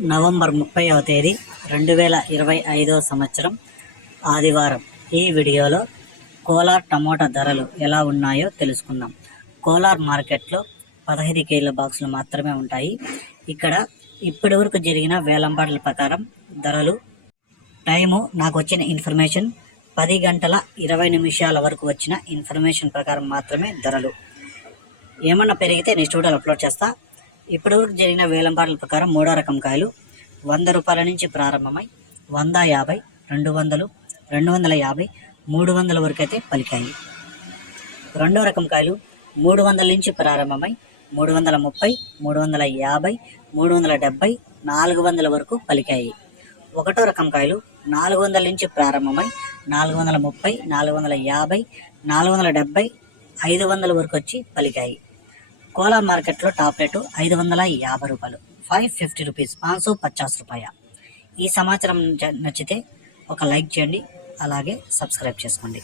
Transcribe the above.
November ముప్పైవ తేదీ రెండు వేల ఇరవై ఐదో సంవత్సరం ఆదివారం. ఈ వీడియోలో కోలార్ టమోటా ధరలు ఎలా ఉన్నాయో తెలుసుకుందాం. కోలార్ మార్కెట్లో పదహైదు కేజీల బాక్సులు మాత్రమే ఉంటాయి. ఇక్కడ ఇప్పటి వరకు జరిగిన వేలంపాట్ల ప్రకారం ధరలు టైము నాకు వచ్చిన ఇన్ఫర్మేషన్ పది గంటల ఇరవై నిమిషాల వరకు వచ్చిన ఇన్ఫర్మేషన్ ప్రకారం మాత్రమే ధరలు. ఏమన్నా పెరిగితే నెక్స్ట్ వీడియోలో అప్లోడ్ చేస్తా. ఇప్పటివరకు జరిగిన వేలంపాట్ల ప్రకారం మూడో రకం కాయలు వంద రూపాయల నుంచి ప్రారంభమై వంద యాభై రెండు వందలు రెండు వందల యాభై మూడు వందల వరకు అయితే పలికాయి. రెండో రకం కాయలు మూడు వందల నుంచి ప్రారంభమై మూడు వందల ముప్పై మూడు వందల యాభై మూడు వందల డెబ్బై నాలుగు వందల వరకు పలికాయి. ఒకటో రకం కాయలు నాలుగు వందల నుంచి ప్రారంభమై నాలుగు వందల ముప్పై నాలుగు వందల యాభై నాలుగు వందల డెబ్బై ఐదు వందల వరకు వచ్చి పలికాయి. కోలార్ మార్కెట్లో టాప్ రేటు ఐదు వందల యాభై రూపాయలు. Five fifty rupees. పాన్సో పచాస్ రూపాయ. ఈ సమాచారం నచ్చితే ఒక లైక్ చేయండి. అలాగే సబ్స్క్రైబ్ చేసుకోండి.